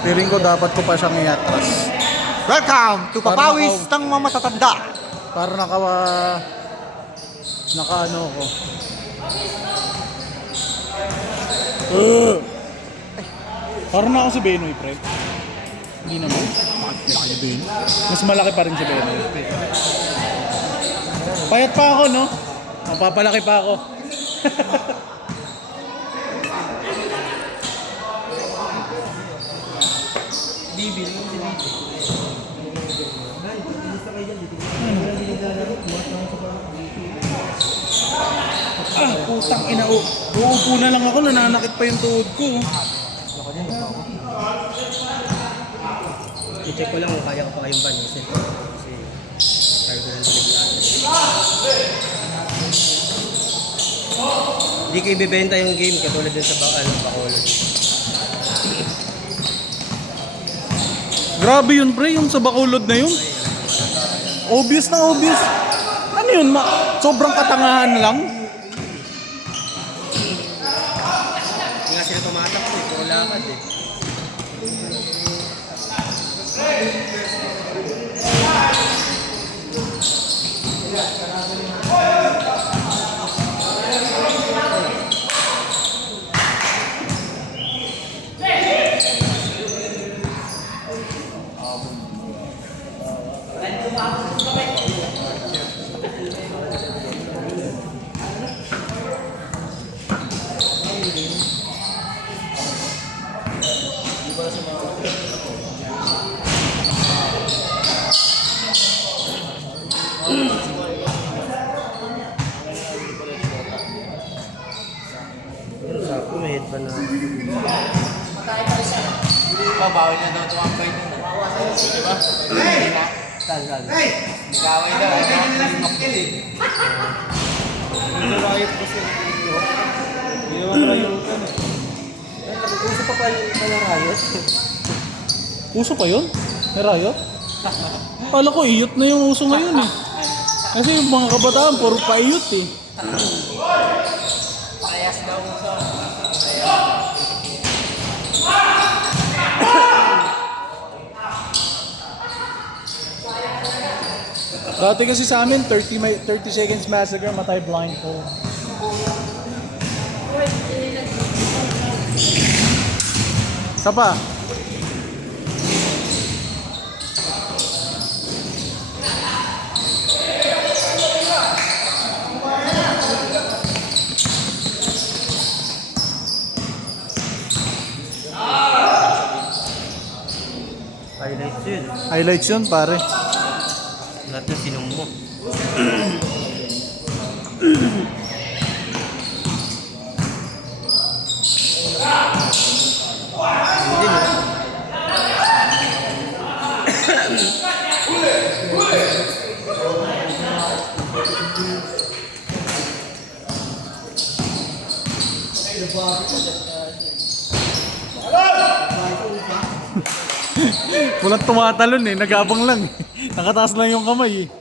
Piling ko dapat ko pa siyang i-atras. Welcome to Papawis ng mga matatanda. Para naka ano ko. Parang na ako si Benoy, pre. Hindi naman. Malaki Benoy. Mas malaki pa rin si Benoy. Payat pa ako, no? Mapapalaki pa ako. Putang ina. Uupo na lang ako, nananakit pa yung tuhod ko. I-check ko lang kung kaya ko pa kayong ban kasi tayo ko lang taliglaan. Hindi ko ibibenta yung game katulad din sa Bacolod. Grabe yun, pre, yung sa Bacolod na yun. Obvious na obvious. Ano yun, sobrang katangahan lang. Hindi nga sila tumatakbo eh, puro lakad eh. Sapo, may headband na. Bawal na daw tumambay dun. Diba? Saan? Nag-away daw. Ito riot kasi. Hindi naman riotan eh. Uso pa pala riot. Uso pa yun? May riot? Kala ko iyot na yung uso ngayon eh. Kasi yung mga kabataan, puro pa-iyot eh. Parehas daw uso. Dati kasi sa amin, 30 seconds massacre, matay blindfold. Isa pa. Highlights yun. Highlights yun, pare. Lahat na sinong mo. Hindi na. Walang tumatalon eh, nagabang lang eh. Nakataas lang yung kamay eh.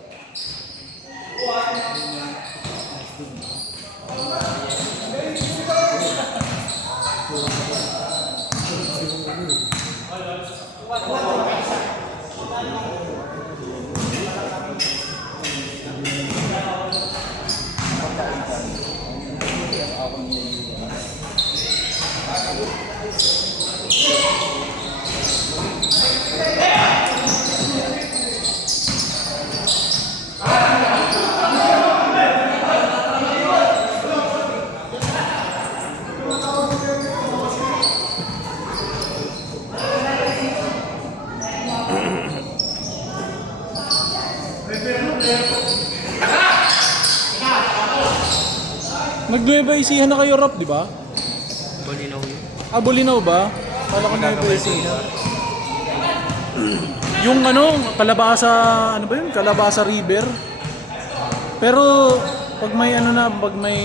Nag-Nueva Ecija na kayo, Rap, di ba? Bolinaw yun. Ah, Bolinaw ba? Kala ko Nueva Ecija. Yung ano, Kalabasa, ano ba yun? Kalabasa River. Pero, pag may ano na, pag may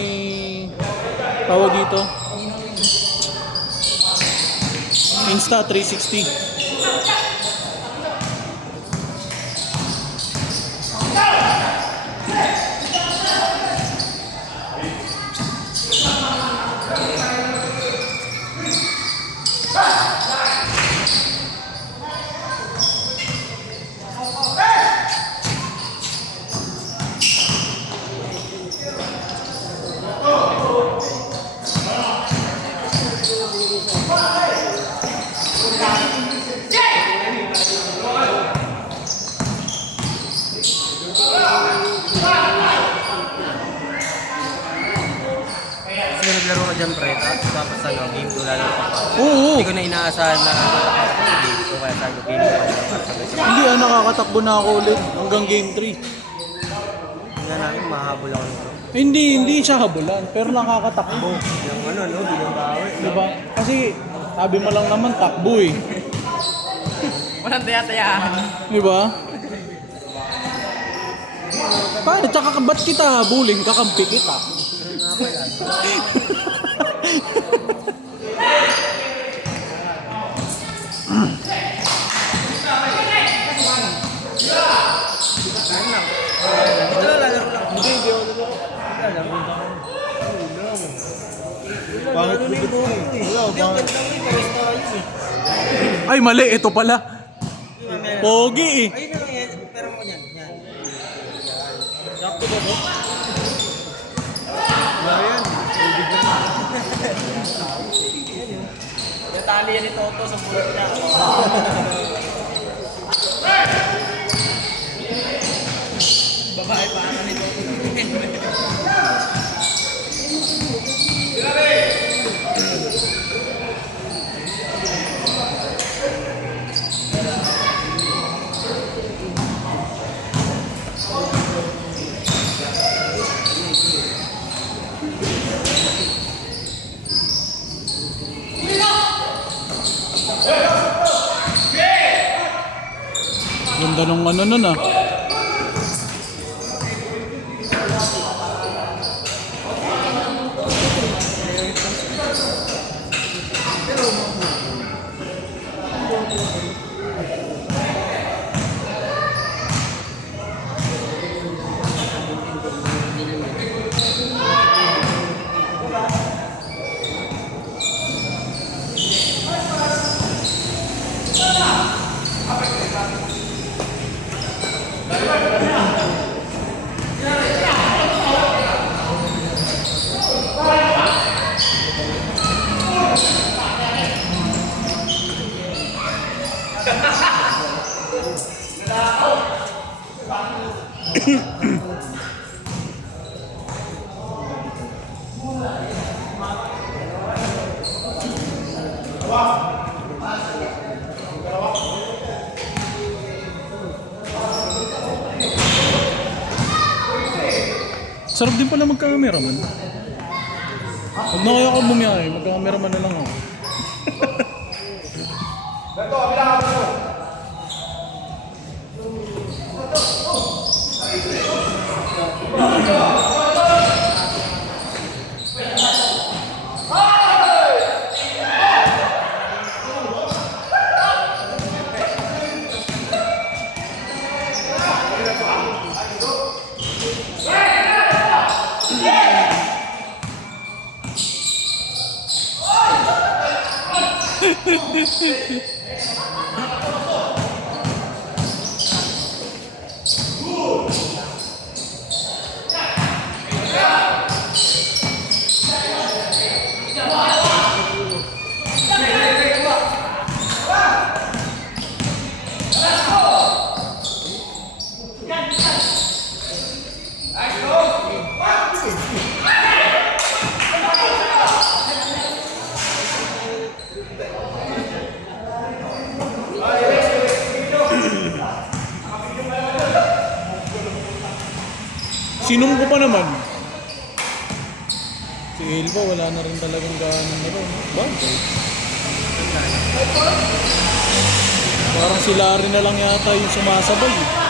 tawag dito, Insta 360. syempre, tapos ano, game 2 lalo pa pa. Oo. Hindi ko na inaasahan na game 2, kaya sabi ko game 1 lang para sa ganyan. Hindi nakakatakbo na ako ulit hanggang game 3. Tingnan namin, mahabol ako nito. Hindi siya habulan, pero nakakatakbo. Yung ano, no, bilang bawi. Diba? Kasi sabi mo lang naman takbo eh. Walang taya-tayahan. Diba? Paano? Tsaka ba't kita habulin? Kakampi kita. Ito na, lalaro lang. Hindi ako nalaro. Lalaro lang. Bakit bigit ko eh? Wala, bakit? Ay, mali. Ito pala. Pogi eh. Ayun na lang yan. Pero mo yan. Yan. Sakto ba ba? Wala yan. Natali yan ni Toto sa bulot niya. Babae pa ni Toto. Ganda nung ano nun ah. Sarap din pala magka-cameraman. Huwag na kaya ako bumiyahe, magka-cameraman na lang ako. Sinom ko pa naman. Si Elba wala na rin talagang gano'n na rin. Bagay. Parang si Larry na lang yata yung sumasabay.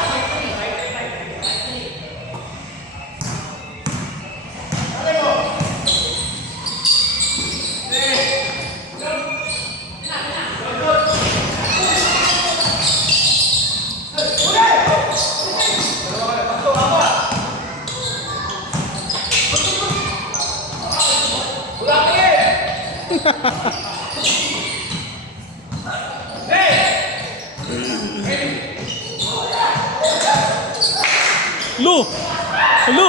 Lu! Lu!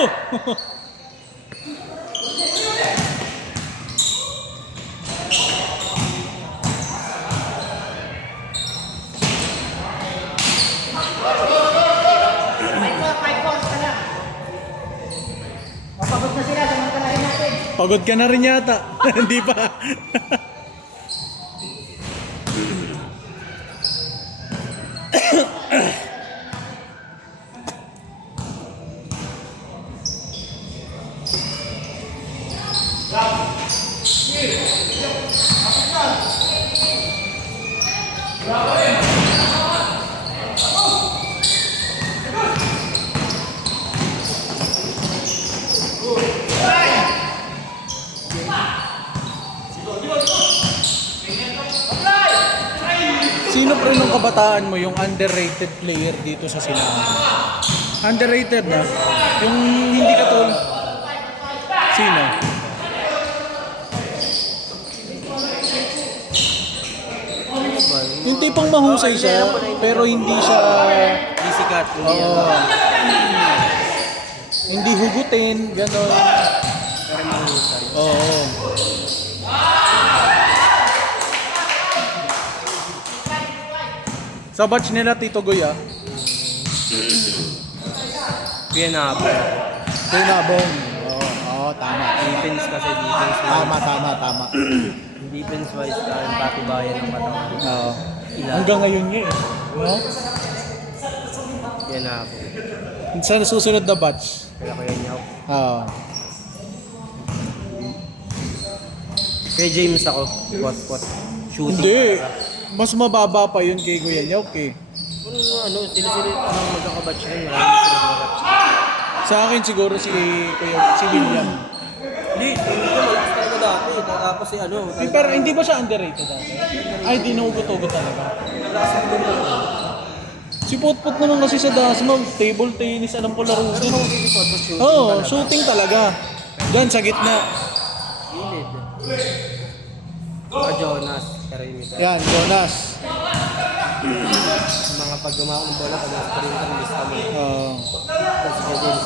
Pagod ka na rin yata. Hindi pa. Sino pre nung kabataan mo yung underrated player dito sa Silangan? Underrated na? Yung hindi katulad. Sino? Yung tipong mahusay siya, pero hindi siya... Hindi sikat. Hindi Oo. Hindi hugutin, gano'n. Pero mahusay. Oo. Sa batch nila Tito Goya, Pianabo. Tinabong. Oo, tama. Defense kasi defense. Tama. Defense wise, patibayan ng katawan. Oo. Hanggang ngayon nga eh. No? Pianabo. Sa susunod na batch. Kaya kaya niya ako. Oo. Kay James ako. What? Shooting. Hindi. Mas mababa pa yun kay Kuya Nyok eh. Sila magkakabatch rin. Marami sila magkakabatch. Sa akin siguro si William. Hindi ko malakas talaga dati. Tapos si ano. Pero hindi ba siya underrated dati? Ay, di nahugot-hugot talaga. Si Putput naman kasi sa Dasma, table tennis, alam ko laro din. Oo, shooting talaga. Diyan sa gitna. Gilid. Jonas. Perimeter. Yan, Jonas. Mga pag gumawa ng bola, pag nasa perimeter, lista mo. Oo. Tapos kay James.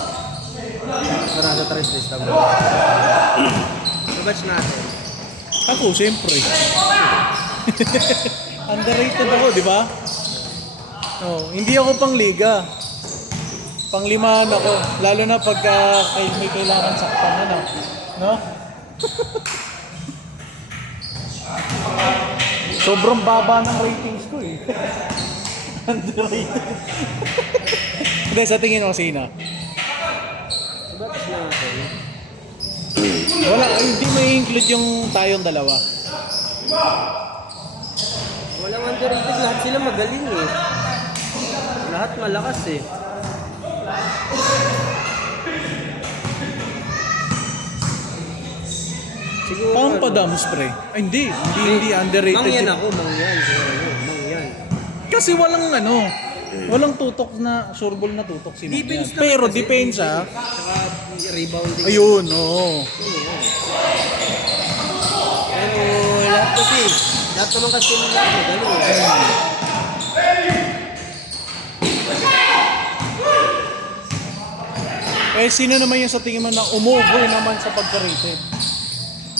Parang sa 3 lista mo. Sa batch natin. Ako, siyempre. Underrated ako, di ba? Oh, hindi ako pang liga. Panglimahan ako. Lalo na pagka may kailangan saktan na, no? No? Sobrang baba ng ratings ko eh. Underrated. Hindi, sa tingin mo, sino? Sa batch natin. Wala, hindi may include yung tayong dalawa. Walang underrated. Lahat sila magaling eh. Lahat malakas eh. Siguro Pang padams, pre. Ay, hindi underrated. Mangyan ako, mangyan. Mangyan. Kasi walang tutok na, sureball na tutok si Mangyan. Defense naman Pero kasi, depensa, Saka rebounding. ayun, oo. Pero lahat kasi, lahat naman kasi nila magaling eh. Eh, sino naman yung sa tingin mo na umover naman sa pagka-rated?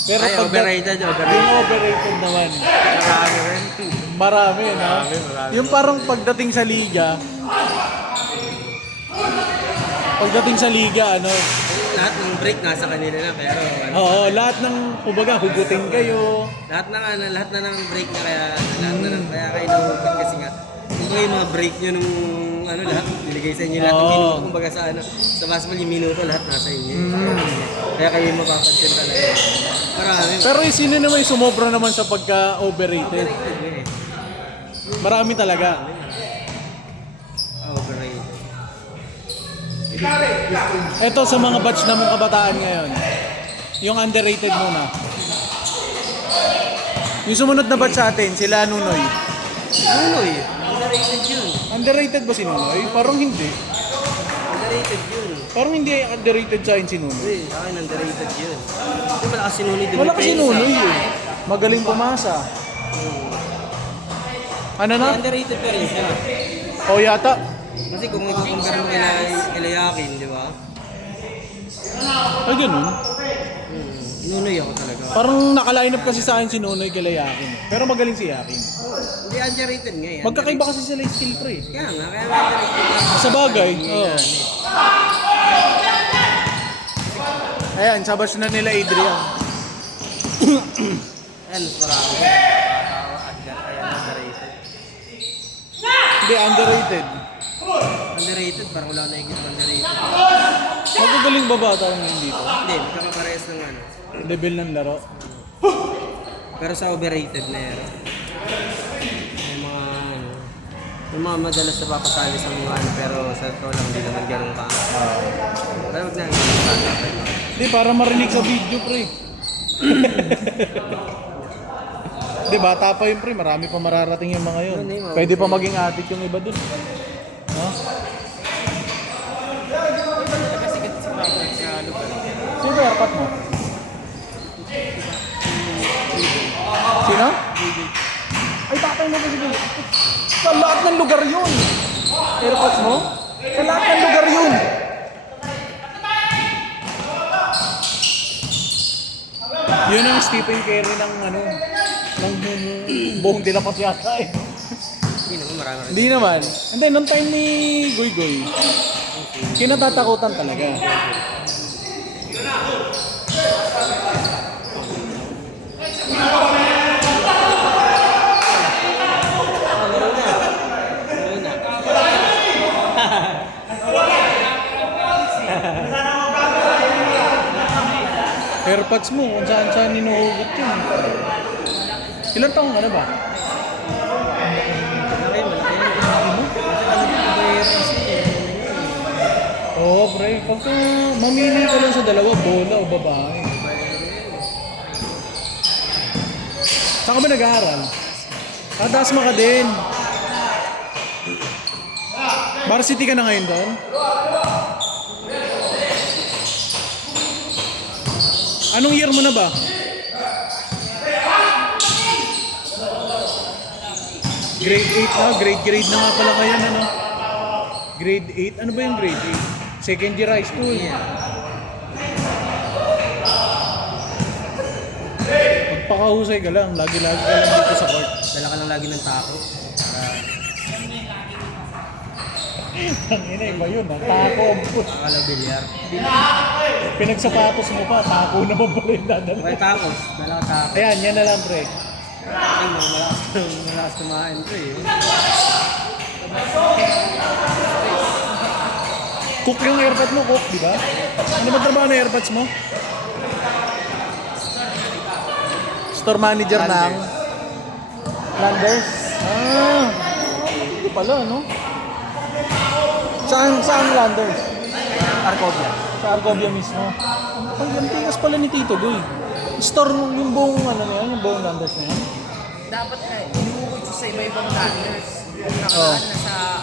Pero Ay, overrated. Yung overrated naman. Marami rin. Marami, no? Marami. Yung parang pagdating sa liga, Lahat ng break nasa kanila na, pero oo, lahat ng, kumbaga, hugutin kayo. lahat na ng break na kaya kayo nahugot kasi nga. Kumbaga yung mga break nyo nung lahat niligay sa inyo lahat ng Oo. minuto, kumbaga sa basketball yung minuto lahat nasa inyo. Kaya kayo mapapansin talaga. Marami. Pero yung sino naman yung sumobra naman sa pagka-overrated? Marami talaga. Overrated. Ito sa mga batch na mong kabataan ngayon. Yung underrated muna. Yung sumunod na batch sa atin, sila Nunoy. Nunoy, underrated yun. Underrated ba si Nunoy? Parang hindi. Underrated yun. Parang hindi underrated sa akin si Nunoy. Hindi, sa akin underrated yun. Hindi malakas si Nunoy Wala kasi dumipensa. Nunoy eh. Magaling pumasa. Ano na? Underrated pa rin siya. O yata. Kasi kung ikukumpara mo kay Yakin, di ba? Ay ganun. Nunoy ako talaga. Parang naka-line up kasi sa akin si Nunoy kay Yakin. Pero magaling si Yakin. Hindi underrated nga eh. Magkakaiba kasi sila yung skill pre. Kaya underrated nga. Sa bagay, oo. Ayan, sabas na nila Adrian. Ayan, mas marami. Underrated. Hindi, underrated. Underrated, parang wala na higit underrated. Magagaling ba bata ngayon dito? Hindi, magkakaparehas ng ano. Level ng laro. Pero sa overrated na yan. May mga ano, may mga madalas na papasali sa mga ano, pero sa totoo lang hindi naman ganun ka. Pero wag na yung Hindi, para marinig sa video, pre. Hindi, bata pa yun, pre. Marami pa mararating yung mga yun. Pwede pa maging addict yung iba dun. No? Sino ba airpot mo? Sino? Ay, tatay mo ba sige? Sa lahat ng lugar yun. Airpods mo? Sa lahat ng lugar yun. Yun ang Stephen Curry ng ano, ng buong dilapas yata eh. Hindi naman marami. Hindi naman. Hindi, nung time ni Goy Goy, kinatatakutan talaga. Airpods mo, kung saan ninuhugot yun. Ilan taong ka na ba? Malaki, malaki yan. Oo, pre. Pagka mamili ka lang sa dalawa, bola o babae. Saan ka ba nag-aaral? Dasma ka din. Varsity ka na ngayon doon? Anong year mo na ba? Grade 8 na, grade na nga pala kaya ano? Grade 8? Ano ba yung grade 8? Second year high school. Magpakahusay ka lang, lagi-lagi ka lang dito sa court. Dala ka lang lagi ng tako. Tangina, iba yun ha, tako ang push. Akala bilyar. Pinagsapatos mo pa, tako naman pala yung dadala. Okay, takos. Dala ka tako. Ayan, yan na lang pre. Ay, malakas kumain ko eh. Cook yung airpods mo, cook, di ba? Ano ba trabaho na airpods mo? Store manager ng Landers. Ah, hindi pala, no? Saan Landers? Arcovia. Sa Argovia mismo. Ay, ang tigas pala ni Tito Goy. Store yung buong ano na yan, yung buong Landers na yan. Dapat nga, inuukot siya sa iba-ibang landers. Yung nakaraan na sa...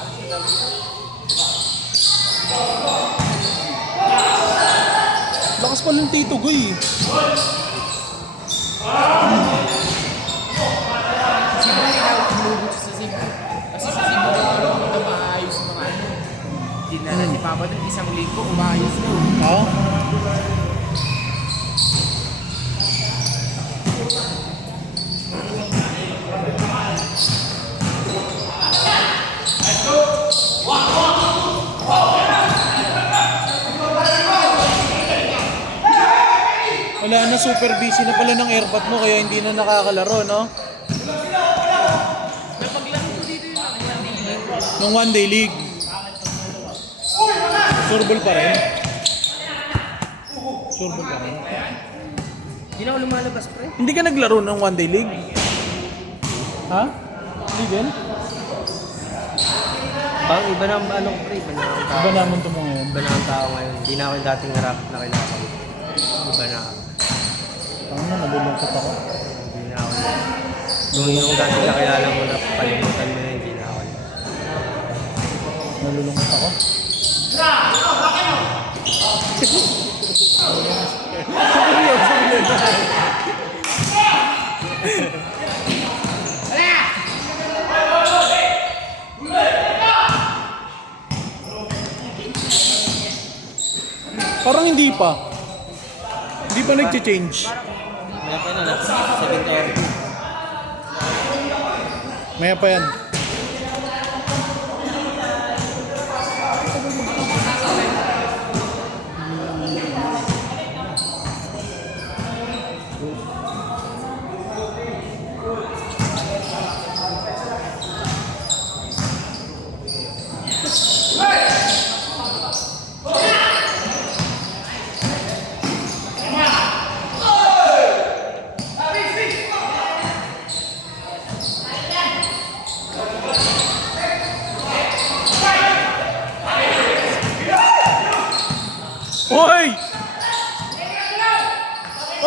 Lakas pala ng Tito Goy. Cebu, inuukot siya sa Cebu. Kasi sa Cebu na maayos yung mga ano. Dinala si Papa dun, isang linggo, umayos na. Ha? Wala na, super busy na pala ng airpot mo kaya hindi na nakakalaro, no? Napaglaro ko dito yung Nung one day league. Surbol pa rin. Surbol pa rin. Hindi na ako lumalabas, pre. Hindi ka naglaro ng one day league? Ha? Hindi din? Bang iba na ang ano, pre. Iba na ang tao. Iba naman ito mo ngayon. Iba na ang tao ngayon. Hindi na ako yung dating harap na kailangan. Iba na ako. Tama na, nalulungkot ako. Hindi na ako yun. Kung yung dating nakilala mo na palimutan mo na, hindi na ako yun. Nalulungkot ako. Parang hindi pa. Hindi pa nag-change. Kaya pa na, second hour. Maya pa yan.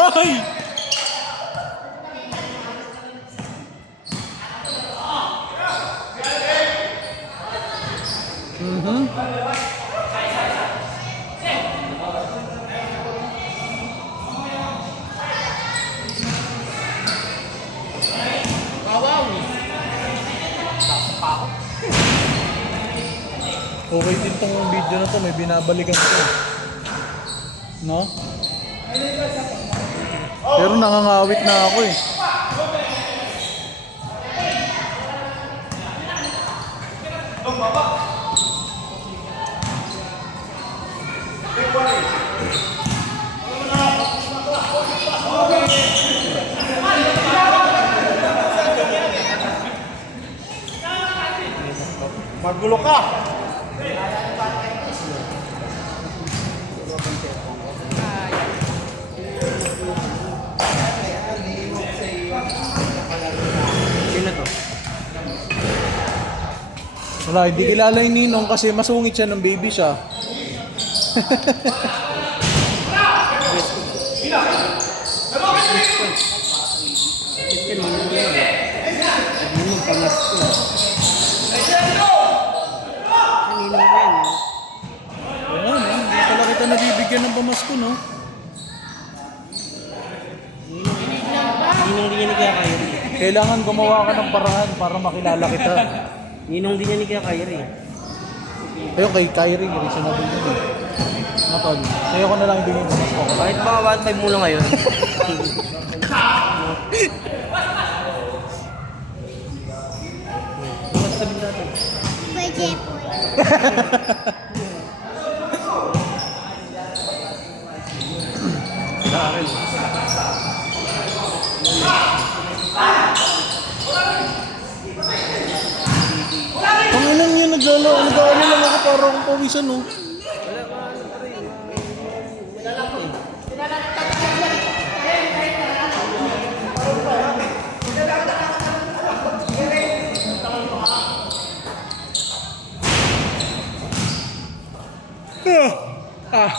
Ay! Wow. Okay din tong video na to, may binabalikan ko. No? Pero nangangawit na ako eh. Magulo ka! Sino to? Wala, hindi kilala yung ninong kasi masungit siya ng baby siya. Ito ninong ko yan. Ninong pamasko. Ninong ko yan. Oo, no? Hindi pala kita nabibigyan ng pamasko, no? Ninong din yan ni Kuya Kyrie. Kailangan gumawa ka ng paraan para makilala kita. Ninong din yan ni Kuya Kyrie. Ayun, kay Kyrie, reasonable yun eh. Matol, sa'yo ko na lang ibigay yung pamasko ko. Kahit mga 1.5 muna ngayon. Mas sabi natin. Pwede po. Darrell. Pangilan yun, nag-aaral lang ako para akong pawisan, no? Ah.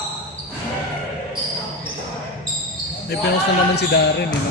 May pinost na naman si Darren, eh, no?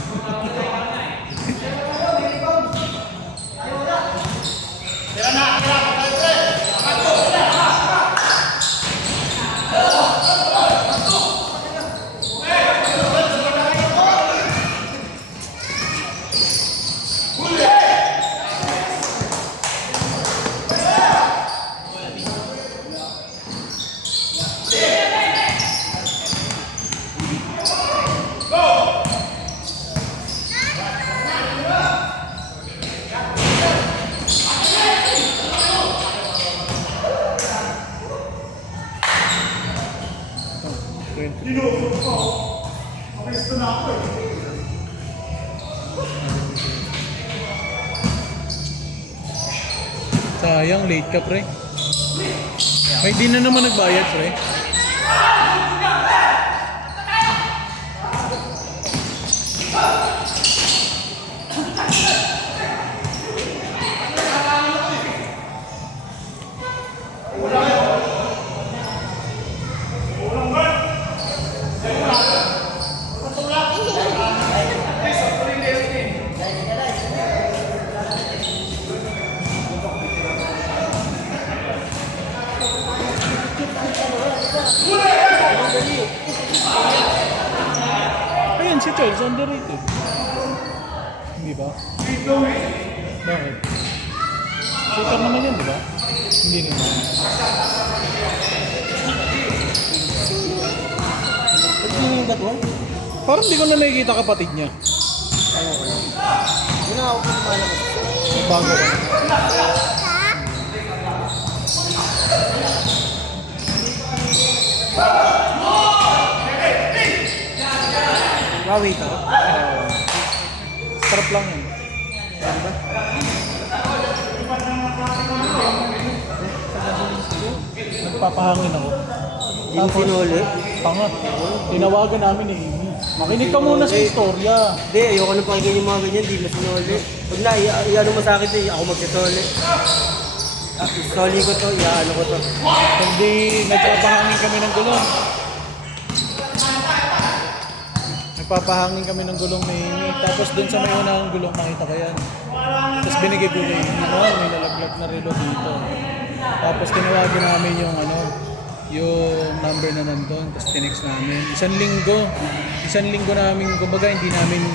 Sayang, late ka, pre. May di na naman nagbayad, pre. Ayan, si Charles, underrated. Hindi ba? Bakit? Shooter naman yan, di ba? Hindi naman. Ano yung ba't mo? Parang di ko na nakikita kapatid niya. Wala ako kung malabas. Bago. Wawi to? Sarap lang yun. Nagpapahangin ako. Hindi mo sinuli? Tanga. Tinawagan namin ni Amy. Makinig ka muna sa istorya. Hindi, ayoko na pakinggan yung mga ganyan, di mo sinuli. Huwag na, i-ano mo sa akin eh, ako magsisoli. Isoli ko to, i-ano ko to. Hindi nagpapahangin kami ng gulong. Nagpapahangin kami ng gulong ni Amy. Tapos doon sa may unang gulong, makita ko yan. Tapos binigay ko kay Amy, no? May nalaglag na relo dito. Tapos tinawagan namin yung yung number na nandun. Tapos tinext namin. Isang linggo namin, kumbaga hindi namin,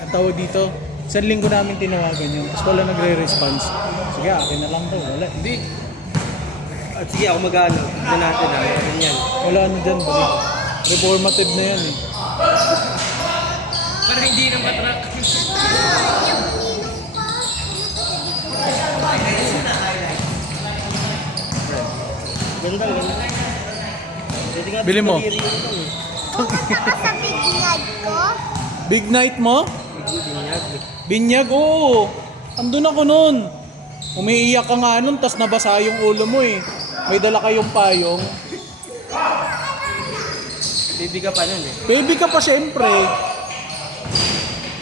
ang tawag dito, isang linggo namin tinawagan yun. Tapos wala nagre-response. Sige, akin na lang daw. Wala. Hindi. At sige, ako mag-ano. Tignan natin ganyan. Wala na dyan. Balik. Reformative na yan eh. Parang hindi na matrack. Ganda. Bili mo. Sa bignag ko. Big night mo? Binyag. Binyag, oo. Andun ako nun. Umiiyak ka nga nun, tas nabasa yung ulo mo eh. May dala kayong payong. Baby ka pa nun eh. Baby ka pa syempre.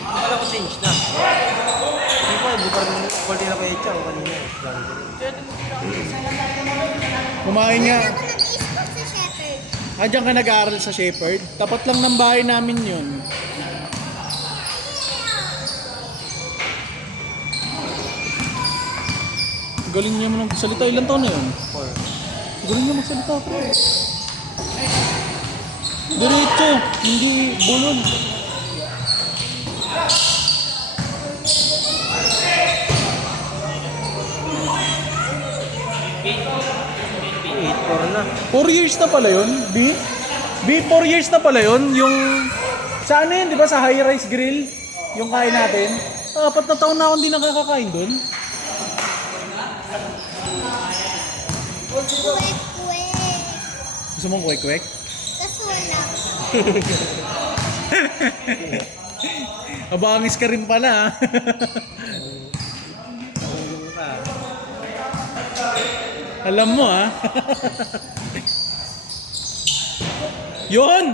Akala ko change na. Hindi po, hindi pa rin kulti na kaya Echa o kanina. Kumain nga. Ako nag-e-sport sa Shepherd. Diyan ka nag-aaral sa Shepherd. Tapat lang ng bahay namin yun. Galing niya mo ng salita. Ilan taon na yun? 4. Galing niya magsalita ko. Diretso, hindi bulon. na. 4 years na pala yun, B? B, 4 years na pala yun, yung... Sa ano yun, di ba? Sa High Rise Grill, yung kain natin. 4 na taon na akong hindi nakakakain dun. Kwek-kwek. Gusto mong kwek-kwek? Kaso wala. Abangis ka rin pala, ha? Alam mo, ha? Yun!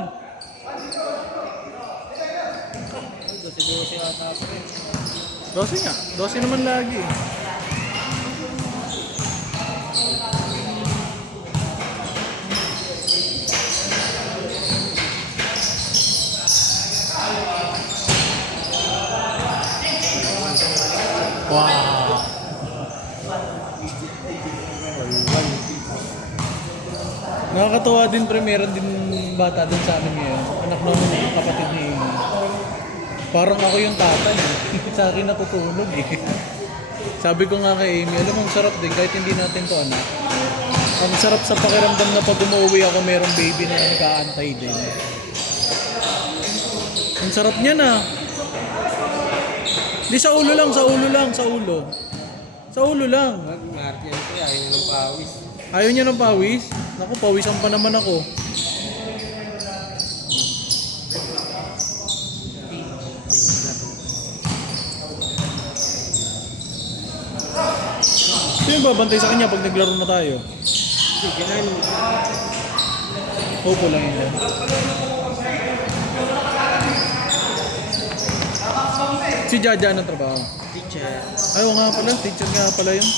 Dose nga. Dose naman lagi. Wow! Nakakatawa din pre, meron din bata din sa amin ngayon. Anak ng kapatid ni Amy. Parang ako yung tatay. Sa akin natutulog eh. Sabi ko nga kay Amy, alam mo, ang sarap din kahit hindi natin to anak. Ang sarap sa pakiramdam na pag umuwi ako merong baby na nag-aantay din. Ang sarap niya na. Di sa ulo lang, sa ulo lang, sa ulo. Sa ulo lang. Mag-marty yan ko, ayaw niya ng pawis. Ayaw niya ng pawis? Naku, pawisan pa naman ako. Sino yung babantay sa kanya pag naglaro na tayo? Hindi, ganun. Opo lang yun. Si Jaja ng trabaho. Teacher. Ayaw nga pala, teacher nga pala yun.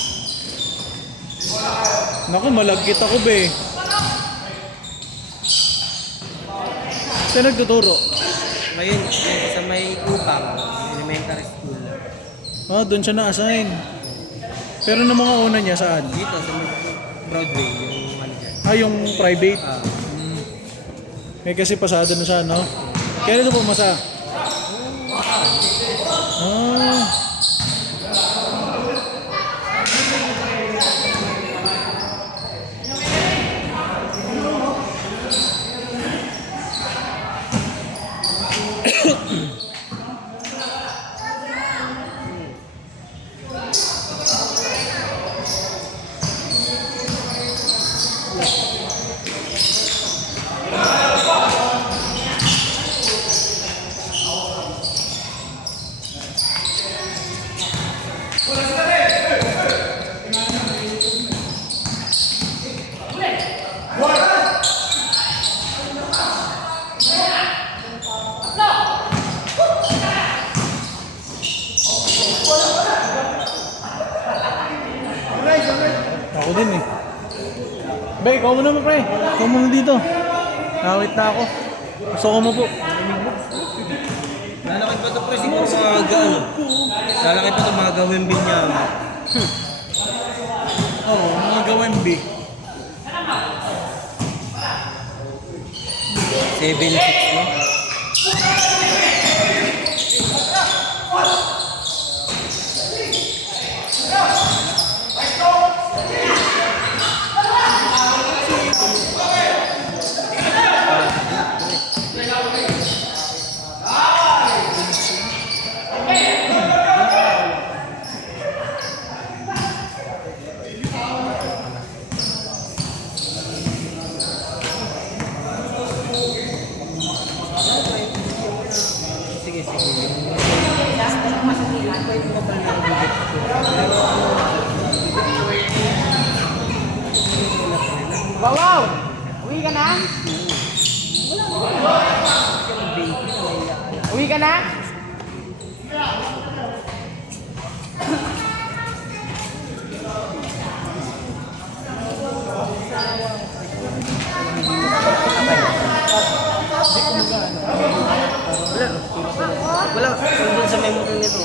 Naku, malagkit ako be. Saan nagtuturo? Ngayon, sa may Upang, elementary school. Ah, doon siya na-assign. Pero ng mga una niya, saan? Dito, sa may Broadway, yung ano dyan. Ah, yung private. Ah, Eh kasi pasado na siya, no? Kailan na pumasa? Ah. Ako din eh. Be, ikaw muna mo pre. Ikaw muna dito. Nakawit na ako. Gusto ko mo po. mga gaano. Lalaki pa ito mga gawin binyama. Oo, mga gawembi. 7'6", no? Sige, sige. Pwede ko pa rin i-budget ko. Wow! Uwi ka na? Uwi ka na? Wala, nandun sa memo ko nito.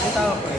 Ang tao ko eh.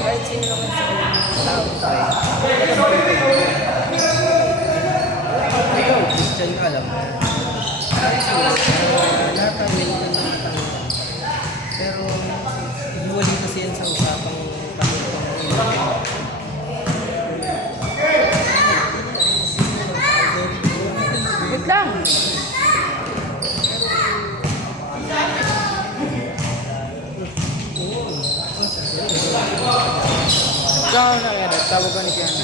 Kahit sino naman sa tao tayo. Ikaw, Christian ka alam. Lahat tayo may nananatang. Pero, hiwalay kasi yan sa usapang panginoon. Wait lang! Ikaw na kaya, tawag ka ni Kiana.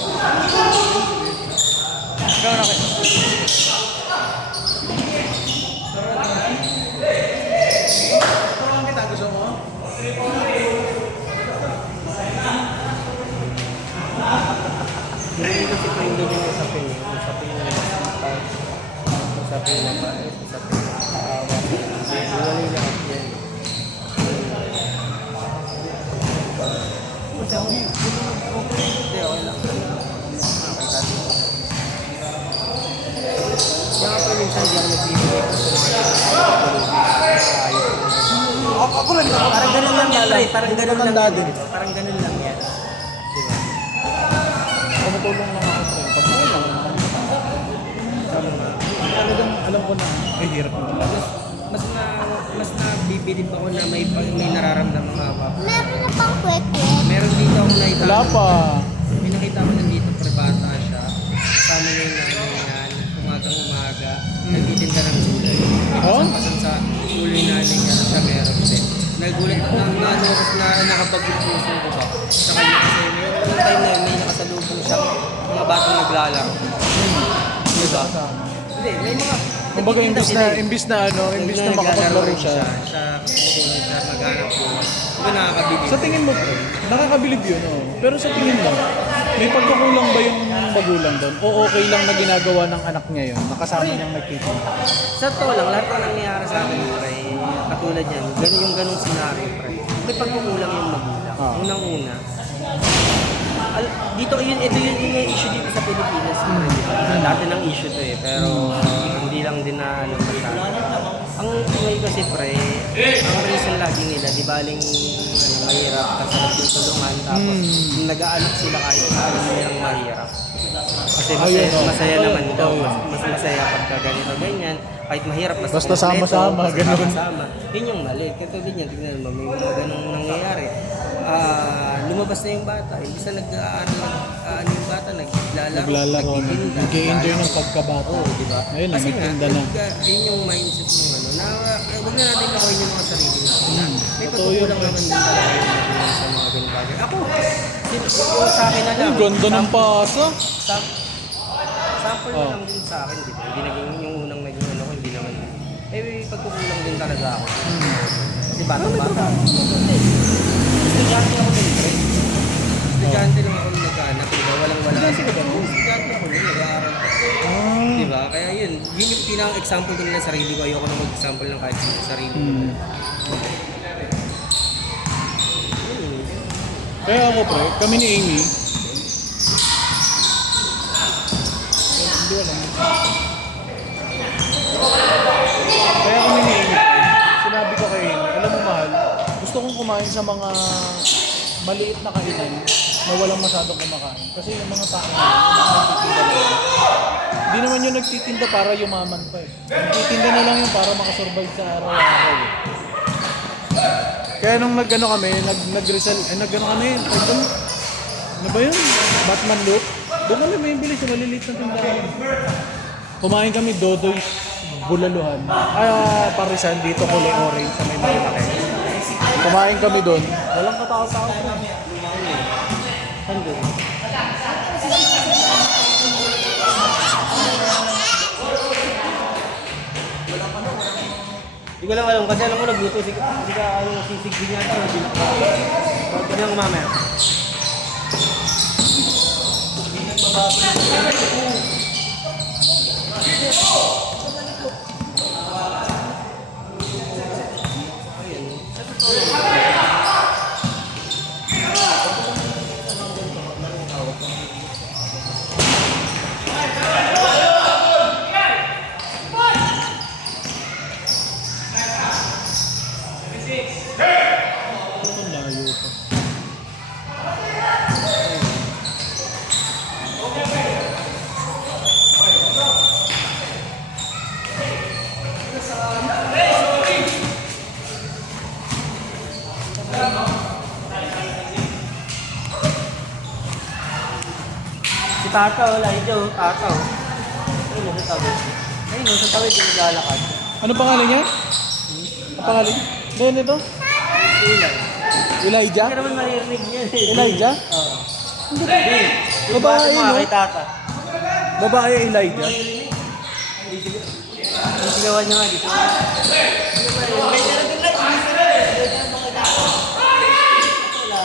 Ikaw na kaya. Parang kita gusto mo? Hindi kasi pa yung doon yung usapin eh. Usapin yung matay. Usapin yung mabait. Usapin yung awa. Hiwalay lahat yan. Hindi, okay lang. Okay tayo. Kaya nga pa minsan di ako nagbibigay ko sa mga Ako rin. parang ganun lang yan, pre. Parang ganun lang Matanda yan. din. Parang ganun lang yan. Di ba? Tumutulong lang ako sa'yo. Pag may lang naman. Talagang alam ko na, ay hirap mo. Mas nabibilib ako na may nararamdaman mga papa. Meron na pang kwek-kwek. Meron dito akong nakita. Wala pa. May nakita ko nandito, prebata siya. Kasama niya yung nanay niyan, umagang umaga, nagtitinda ng gulay. Oh? Pasan sa ulo yung nanay niya, siya meron din. Nagulat ako na nakapag-puso ko ba sa kanya kasi may time na may nakasalubong siya, mga batang naglalaro. Diba? Hindi, may mga... Kumbaga, imbis na makapaglaro siya. Siya tumutulong siya, maghanap po. Diba nakakabilib? Sa tingin mo, pre, nakakabilib yun, oh. Pero sa tingin mo, may pagkukulang ba yung magulang doon? O okay lang na ginagawa ng anak niya yun? Nakasama niyang nagtitinda? Sa totoo lang, lahat ng nangyayari sa akin, pre, katulad yan, yung ganung scenario, pre. May pagkukulang yung magulang. Ah. Unang-una, ito yung issue dito sa Pilipinas, pre, di ba? Dati ng issue to eh, pero hindi lang din na ano masyado. Ang tingay kasi, pre, ang reason lagi nila, di baling mahirap kasi nagtutulungan, tapos nag-aanak sila kahit sa alam nilang mahirap. Kasi masaya naman daw, mas masaya pagka ganito ganyan, kahit mahirap mas Basta kompleto, sama-sama, basta ganun. sama-sama. Yun yung mali. Katulad niyan, tignan mo, may mga ganung nangyayari. Lumabas na yung bata, imbis na nag-aaral yung bata, Naglalaro na. nagtitinda, Nag-i-enjoy ng pagkabato. Oo, di ba? Ayun, Kasi nagtitinda nga, na. yun yung mindset ng ano, na huwag na natin nakuhin yung mga sarili natin. May Totoo yun, pagkukulang naman din talaga yung magulang sa mga ganun bagay. Ako, yung sa akin na lang. Ang ganda ng pasa. Sa sample Oh. lang din sa akin, di ba? Hindi naging yung unang naging ano ko, hindi naman. Eh, pagkukulang din talaga ako. Kasi batang-bata. Estudyante ako din, pre. Estudyante lang ako nung nagkahanap, di ba? Walang-wala. Estudyante ako nun, nag-aaral ako. Di ba? Kaya yun yung pinaka-example ko nila sa sarili ko. Ayoko na mag-example ng kahit sa sarili ko. Kaya ako pre, kami ni Amy, hindi alam. Kaya kami ni Amy, sinabi ko kay Amy, alam mo mahal, gusto kong kumain sa mga maliit na kainan na walang masyadong kumakain. Kasi yung mga tao na nagtitinda na yun, hindi naman yung nagtitinda para yumaman pa eh. Nagtitinda na lang yung para makasurvive sa araw-araw eh. Kaya nung nag-ano kami, nag-resell, nag-ano kami, ano ba yun? Batman loop? Doon kami may bili sa maliliit na tindahan. Kumain kami Dodoy's Bulaluhan. Parisan dito, kulay orange sa may malaki. Kumain kami doon. Walang katao-tao. Saan doon? Hindi ko lang alam kasi alam ko nagluto si sisigil niya ito. Hindi lang mamaya. Ang layo pa. Si Tata, wala ito. Tata. Ayun, nasa tabi. Ayun, nasa tabi, pinaglalakad. Ano pangalan niya? Ang pangalan? Ano ito? Elijah? Hindi ka naman maririnig niya. Elijah? Oo. Babae, Babae mo, no? kay Tata. Babae Elijah. Yung sigawan niya nga dito.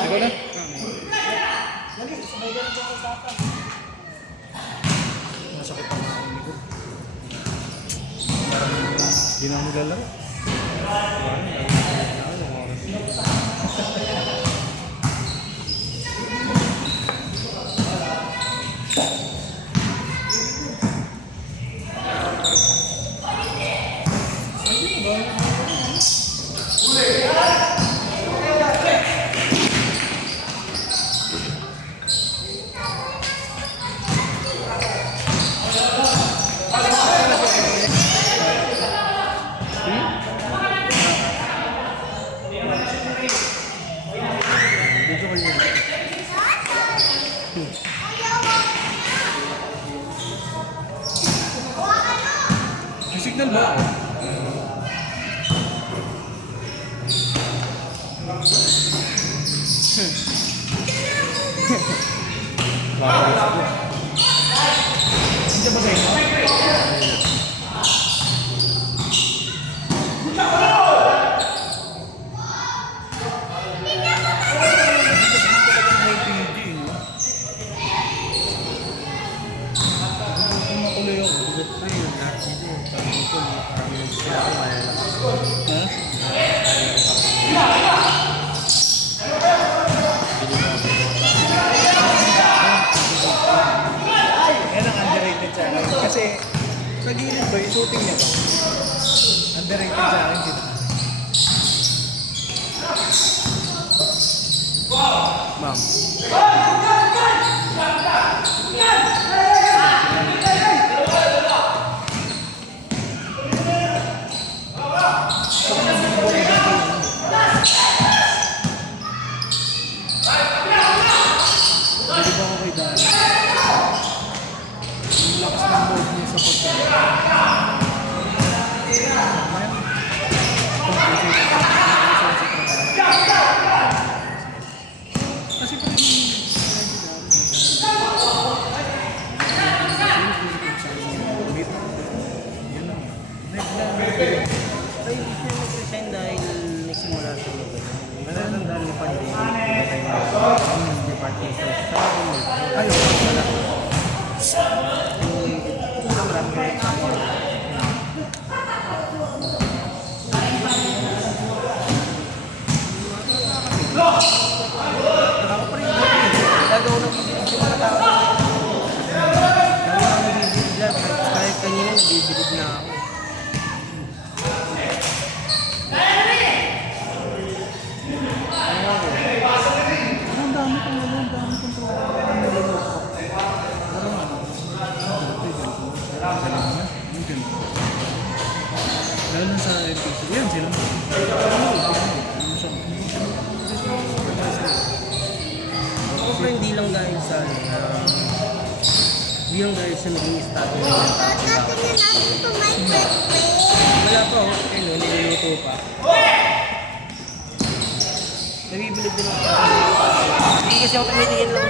Ikaw na? Masakit ang ulo ko. Hindi na ako naglalaro. May signal ba ako? Hindi ba sa inyo? May PG, no? Makuloy ako. Ha? Yan ang underrated sa akin. Kasi sa gilid ba, yung shooting niya ba? Underrated sa akin sila. Ma'am. Hindi ba ako kay Dani? Yung lakas ng loob niya sa kasi nabibilib na ako. Ang dami kong ano, ang dami kong niluluto. Parang ano, yung ganito. Lalo na sa NPC. Yan sila. Pero hindi lang dahil sa hindi lang dahil sa naging estado ng Tatingin natin kung may kwek-kwek. wala pa ako, ano, niluluto pa. Nabibilib din ako. Hindi kasi ako tumitingin lang.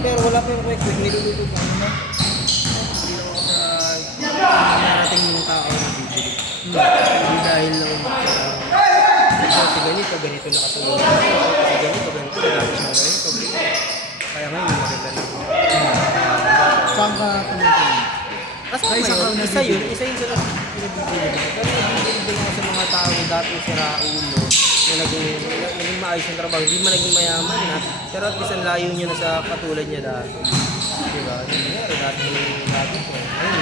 Pero wala pa yung quick niluluto pa. Hindi lang ako sa narating ng tao na bibilib. Hindi dahil lang si ganito na kasunod. Si ganito, dami siyang ganito. Kaya ngayon, makita na. Saan ka tumitingin? Kasama yun, isa yun sa pinabibilib. Pero nabibilib din ako sa mga tao na dati sira ulo, na naging maayos yung trabaho, hindi man naging mayaman na, pero at least ang layo niya na sa katulad niya dati. Diba? Yung nangyari, dati ko. Ayun,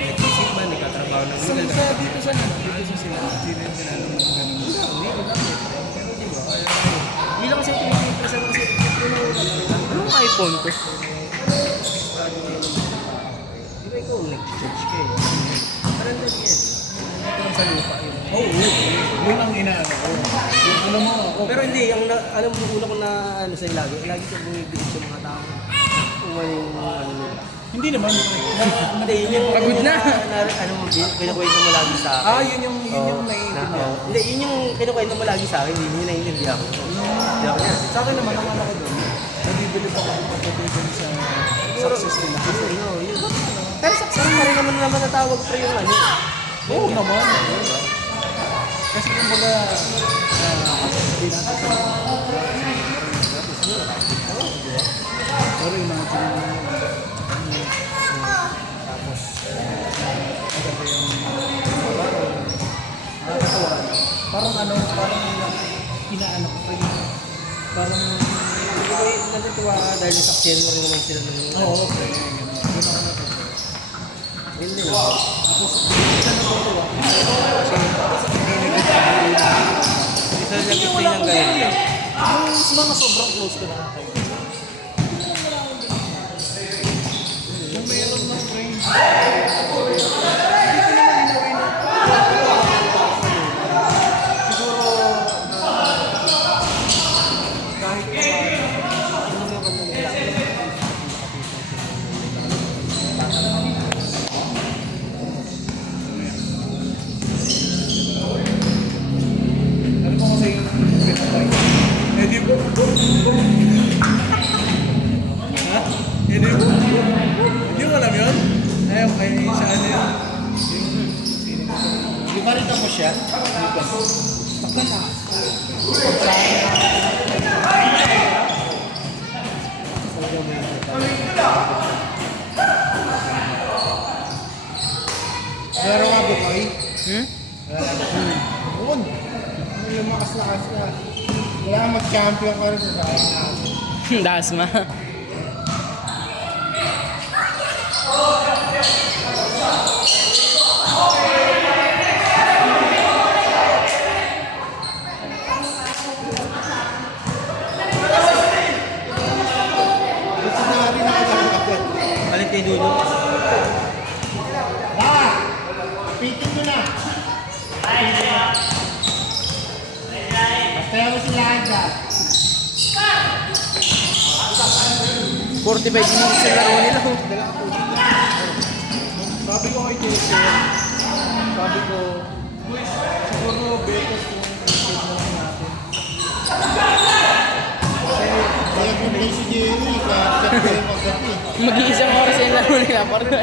nagsisip man, nagkatrabaho ng Sa legal. dito sa ano? Dito sa sila. Sino yung ginagawa mo ganun? Hindi, wala. Pero diba, hindi lang kasi tinitintrasan kasi anong iPhone to? Di ba ikaw nag-search kayo? Parang dali yan. Ito lang sa lupa yun. Oo, yun ang inaano ko. Yung ano mo, ako. Pero hindi, alam mo, una ko na ano sa'yo lagi ko bumibilis sa mga tao. Kung ano yung ano nila. Hindi naman. Hindi, yun yung Pagod na. ano mo, kinukwento mo lagi sa akin. Yun yung naiintindihan. Hindi, yun yung kinukwento mo lagi sa akin, hindi mo naiintindihan ko. Hindi ako yan. Sa akin naman, ang ano ko doon, nabibilib ako pagdating sa success nila. Kasi, yun. Pero success pa rin naman natatawag pa yung ano. Oo naman. Kasi kung baga, hindi natin sa pero yung mga tingin mo tapos maganda yung nakakatawa parang ano, parang inaano ko kayo parang Natutuwa ka dahil nasaksiyan mo rin naman sila ng oo, okay. Yun ako natutuwa. Yun din. Tapos, isa natutuwa. Isa lang gusto yung ganyan. Yung mga sobrang close ko na kayo. Kung meron ng range, hindi ko naman inawin na. Siguro, kahit ano mo kasi yung pinapay? Eh di ba? Ha? Eh di ba? Hindi mo alam yun? Ayaw kayo sa ano yun? Di ba rin tapos siya? Di ba? Taklan na. Pero nga ba kayo? Doon. Lumakas-lakas ka. Wala mag-champion ka rin sa sayang. Dasma. Gusto na rin nakakapit. Palit kay Dudo. Pitin mo na. Basta mo sila agad. 45 minutes yung laro nila. Sabi ko kay Jesse, sabi ko, siguro better kung i-save na lang natin. Kaya kung may si Jerry, kaya check ko yung magabi. Mag-iisang oras yung laro nila. Parang Reply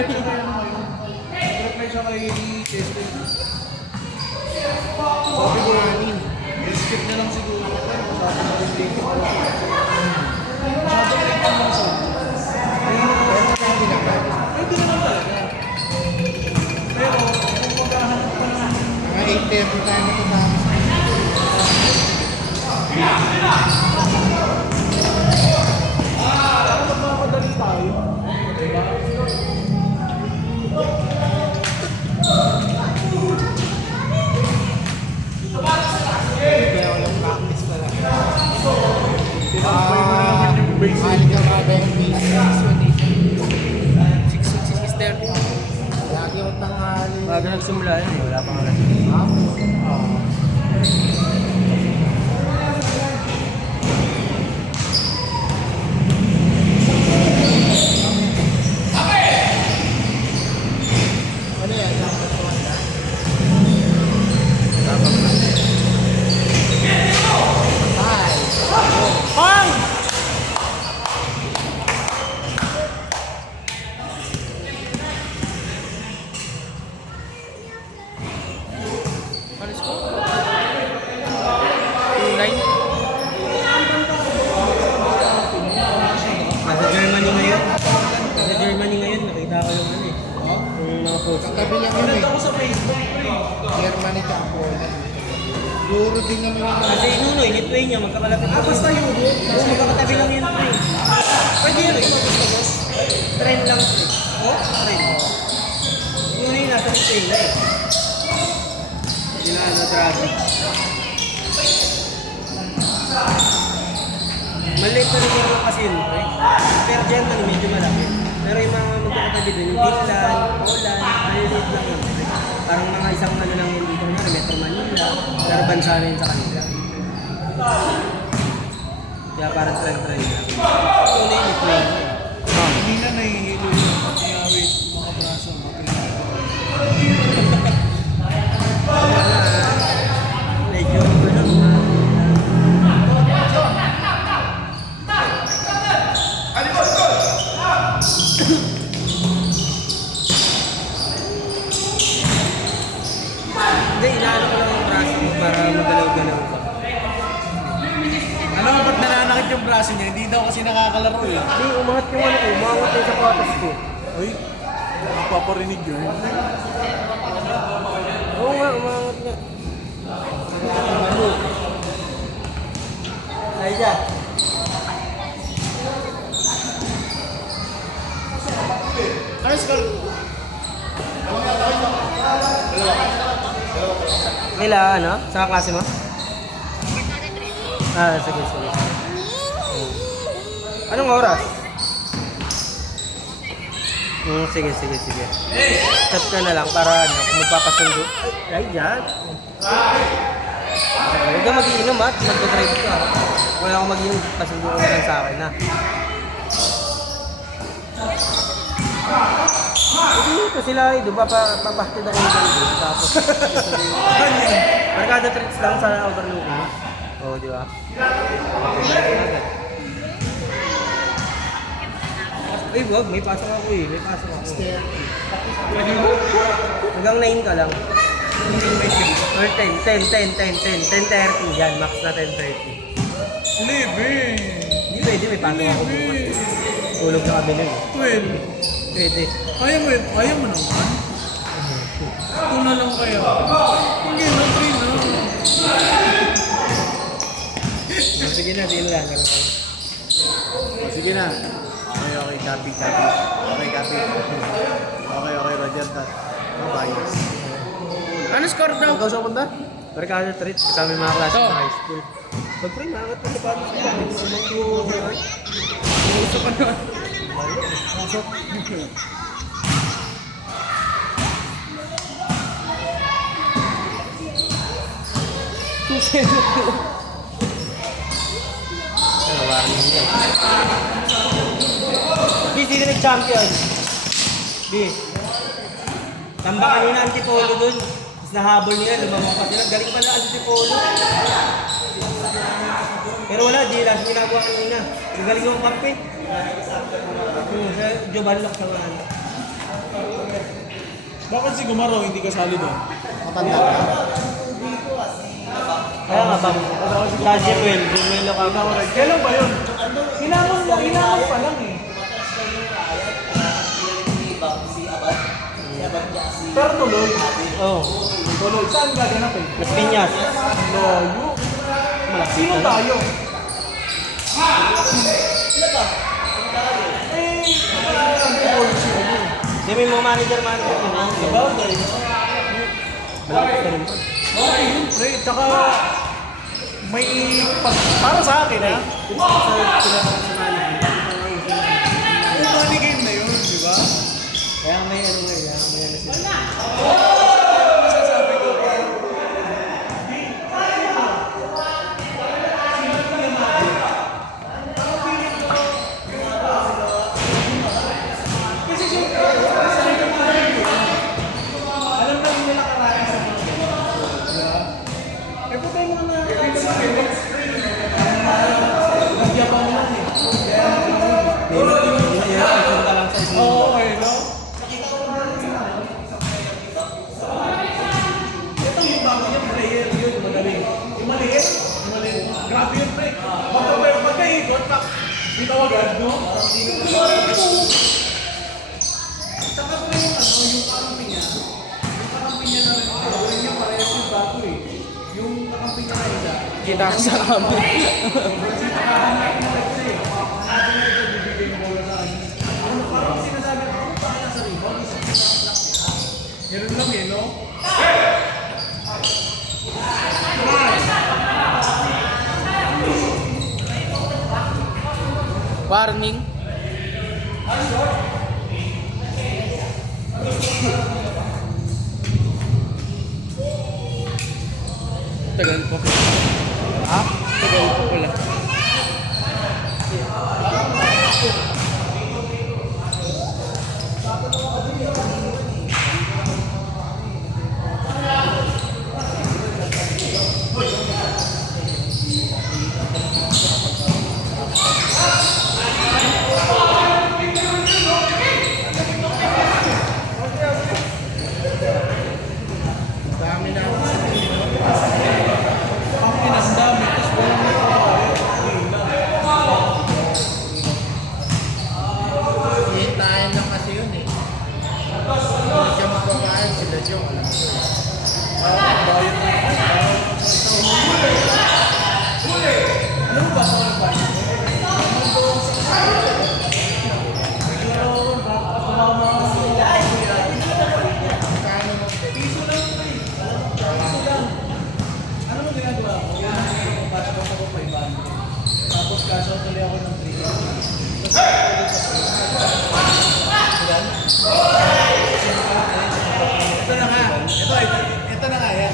siya kay Jesse. Sabi ko, skip na lang siguro. Sabi ko rin dito. Sabi ko rin dito. Hindi naman talaga. Pero, kung maghahanap ka ng Mga 8:30 tayo matutapos. magmamadali tayo, diba? 6:30. Lagi yung tanghali. Bago nagsimula yun eh, wala pang alas. Ano yan? Dapat naman na. Ay! Ano score? 2-9. Nasa Germany ngayon. Nasa Germany ngayon, nakita ko yung ano eh. Yung mga post. Katabi lang yun eh. sa Facebook, Germany ka Poland. Euro din naman yung Kasi Nunoy, Lithuania, magkakalapit lang. Basta yun. Oo, magkakatabi lang yun. Pre. Pwede yun eh. Trend lang. Oh? Trend. Nunoy nasa Lithuania eh. Sila na traffic. Maliit na rin yung kasi yun, pre. Pero Germany medyo malaki. Pero yung mga magkakatabi doon, yung Finland, Poland, maliit lang yun. Pre. Parang mga isang ano lang yun dito, Metro Manila, pero bansa na yun sa kanila. Kaya parang trend-trend lang. Ito na yun, Lithuania. Hindi na nahihilo yung pag-iawit mga braso. Medyo ano, hindi, inaano ko lang yung braso mo para magalaw-galaw ka. Ano ba't nananakit yung braso niya? Hindi daw kasi nakakalaro eh. Hindi, umangat yung ano ko, umangat yung sapatos ko. Uy, napaparinig yun. Oo nga, umangat nga. Ay, siya. Ano score? Kila, ano? Sa klase mo? Ah, sige, sige. Anong oras? Sige, sige, sige. Chat ka na lang para ano, kung magpapasundo. Ay, dyan. Huwag kang mag-iinom at mag-drive ka. Wala akong mag-iinom, pasundo ka lang sa akin ha. Dito sila ay diba papahtid ako ng ganito. Tapos, Barkada tricks lang sa overlooking. Oo, di ba? Ay, wag. May pasok ako eh. May pasok ako. Hanggang 9 ka lang. Or 10, 10:30. Yan, max na 10:30. Libre! Hindi pwede, may pasok ako bukas. Tulog na kami nun. 12. Pwede. Ayaw mo naman. Ito na lang kaya. Hindi na, 3 na. Sige na, sige lang. Sige na. Okay, copy. Okay, copy. Okay, Roger that. Mabayos. Ano score daw? Ikaw sa punta? Barkada tricks kasama yung mga klase Oh. sa high school. Pag pre, nakakot ko sa patos ko. Gusto ko naman. Ano, warning yan. B, sino nag-champion? B. Tamba kanina antipolo dun. Tapos nahabol nila, lumamang pa sila. Galing pala antipolo. Pero wala, di lang ginagawa kanina. Yung galing yung kampe. Sa Joban Lock sa mga. Bakit si Gumaro hindi kasali doon? Matanda ka. Kaya nga, Bam. Sa Jepuel, Jepuel Lock ako. Kailan ba yun? Hinamon pa lang eh. Pero tuloy. Oo. Tuloy. Saan gaganapin? Las Piñas. Layo. Sino tayo? Di may mga manager ko na. Sabagay. Malakas ka rin pa. Okay yun, pre. Tsaka may para sa akin ha. Yung money game na yun, di ba? Kaya may Pagka-ikot, bitaw agad, no? Tsaka po yung ano, yung kakampi niya. Yung kakampi niya na rin, yun yung parehas yung bago eh. Yung kakampi niya na isa. Kita ko sa kami. Ganun lang eh, no? Warning. Tagal po. Ha? Tagal po pala. Dami na ako sa Ang inasdami, tapos walang Hihintayin lang kasi yun eh. Hindi siya magbabayad sila Jong, alam ko. bayad na. Ano ba sa mga bayad? Kano mo? Piso lang ito eh. Piso lang. Ano mo ginagawa ko? Yan ang pasok ako 500. Tapos cash out ulit ako ng 3. Ito na nga. Ito na nga yan.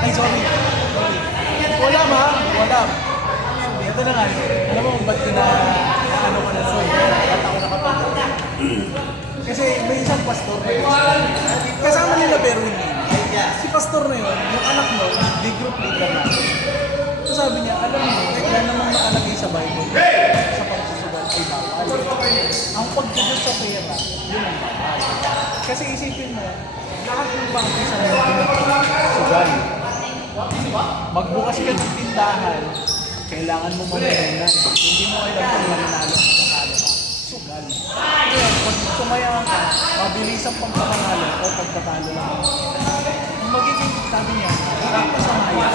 Ay, sorry. Wala ma. Wala. Ito na nga. Alam mo kung ba't ko na ano ko na sorry. Ba't ako nakapunta? Kasi may isang pastor na yun. Kasama nila pero hindi. Si pastor na yun, yung anak mo, di group leader na. So sabi niya, alam mo, wala namang nakalagay sa Bible. Sa pagsusugal ay bawal. Ang pagkagod sa pera, yun ang bawal. Kasi isipin mo, lahat ng bangko sa mga sugal. Magbukas ka ng tindahan, kailangan mo mamayanan. Hindi mo alam kung mananalo ka panalo ka. Sugal. Ngayon, pag sumayahan ka, mabilis ang pagkapanalo o pagkatalo lang. Ang magiging, sabi niya, hindi ka samaya.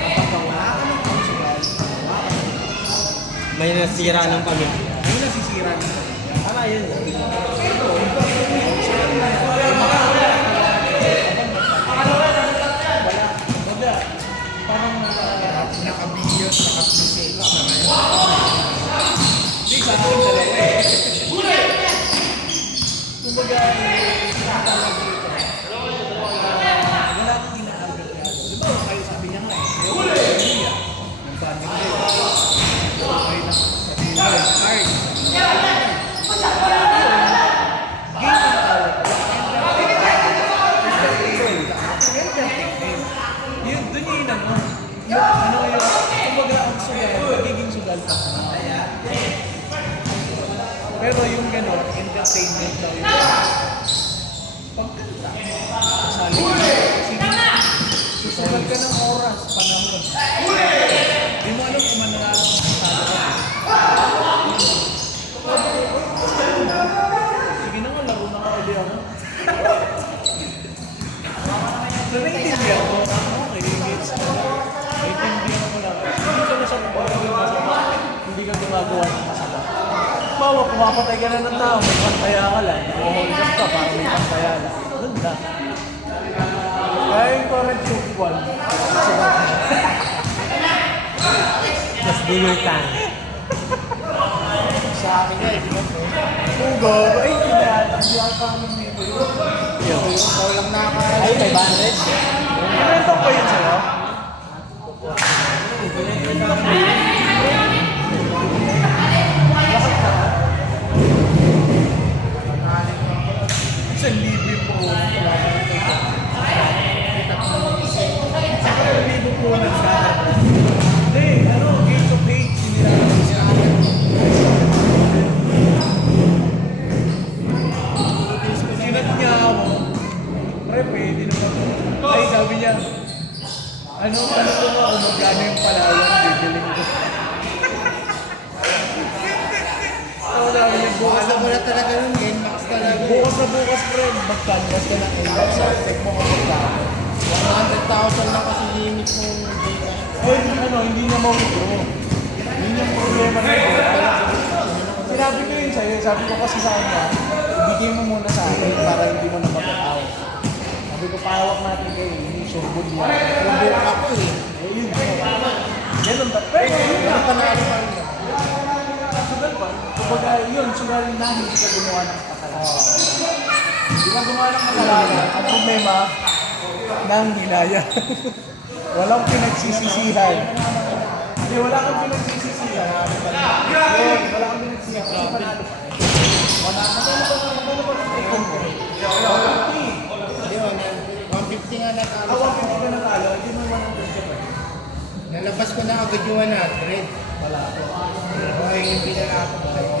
Kapag wala ka ng pagsugal, wala ka ng May nasira ng pamilya. may nasisira ng pamilya. Tama yun. Wala. Parang Naka-billion, naka-pisay na ngayon. hindi sa akin dalawa eh. Kumbaga, tawag dito. Wala akong ina-agad. Di ba, kayo sabi niya nga eh. Wala yung pamilya. Yung banding day. Okay na. Sabi niya, art. Game ang tawag ko. Entertainment. Yun, dun yung inano. Yung, ano yung, kumbaga ang sugal, magiging sugal pa. Pero yung gano'n, entertainment daw yun. Pagkanta, kasali ka. Sige, susugal ka ng oras, panahon. Di mo alam kung mananalo ka sa talo ka. Sige na nga, laro na ka ulit ako. So, naiintindihan ko. Okay, gets ko. Naiintindihan ko lang. Hindi ka na sa pagkakawin masama. Hindi ka gumagawa ng masama. Bawa, pumapatay ka na ng tao, may pantaya ka lang. Hold up ka para may pantaya lang. Doon na. Kaya yung correct yung one. Just do your time. Sa akin nga, hindi ba po? Pugo, ay, hindi ako kami nito. Ikaw lang nakakaya. Ay, 500. Rento pa yun sa'yo? Isang libo po. Isang libo po nagkakaroon. Hindi, ano, Gates of Hate, sinilang siya. Sinat niya ako. Pre, pwede naman. Ay, sabi niya, ano ko nga kung magkano yung palawan, bibiling ko. Bukas na wala talaga nun, NMAX talaga. Bukas na bukas, pre, mag-canvas ka ng NMAX. Check mo kung magkano. 100,000 lang kasi limit mong data. Ay, hindi niya ma-withdraw. Yun yung problema na ito. Sinabi ko yun sa'yo, sabi ko kasi sa kanya, ibigay mo muna sa akin para hindi mo na mag-out. Sabi ko, pahawak natin kayo, hindi surbod mo. Nabuk ako eh. Eh, yun. Ganun ba? Pero yun na. Panalo pa rin. Sugal pa. Kumbaga, yun, sugal na hindi ka gumawa ng kasalanan. Hindi ka gumawa ng kasalanan. Ang problema, nang hinaya. Walang pinagsisisihan. Hindi, wala kang pinagsisisihan. Yun, wala kang pinagsisisihan. Kasi panalo pa. Wala kang magkano ba take home ko? 150. Yun, 150 nga natalo. 150 ka natalo, hindi mo 100 ka pa. Nalabas ko na agad yung 100. Wala ko. Okay, hindi na ako sa'yo.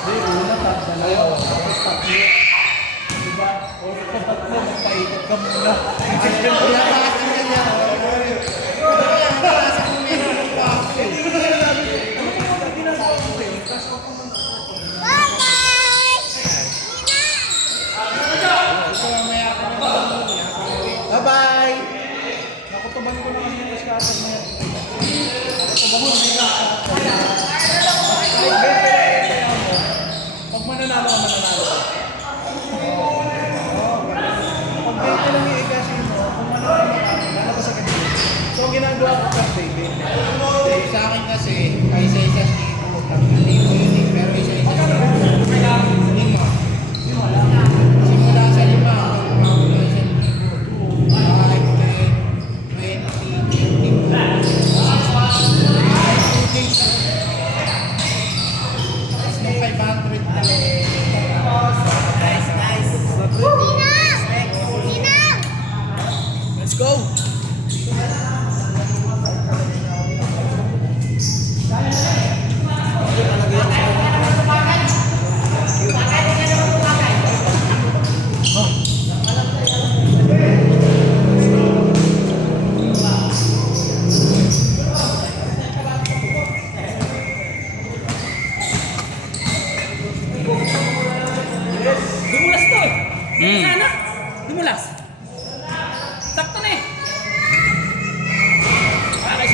Hindi, una tapos na lang. Tapos tatlo. Diba? O tatlo, magpaikot ka muna. Wala pa kasi na niya. Kaya nga, nasa kong meron pa ako eh. Gusto mamaya ako na mamaya. Bye-bye! Nakutuban ko na kasi yung iskatan na yan. Nakutuban ko na yung iskatan. Kahit 20 lang yung sayaw mo, pag mananalo ka, mananalo ka. Pag 20 lang yung ikasin mo, kung mananalo ka, lalabas sa kanila. So, ang ginagawa ko per day, 20. Sa akin kasi, ay isa-isang libo. 3,000 yun eh. Pero isa-isang libo. 5. Simula sa 5, hanggang 1,000 libo. 5, 10, 20, 50. 2 days. Tapos ng 500 na. Let's go! Dumulas to eh. Sana. Dumulas. Sakto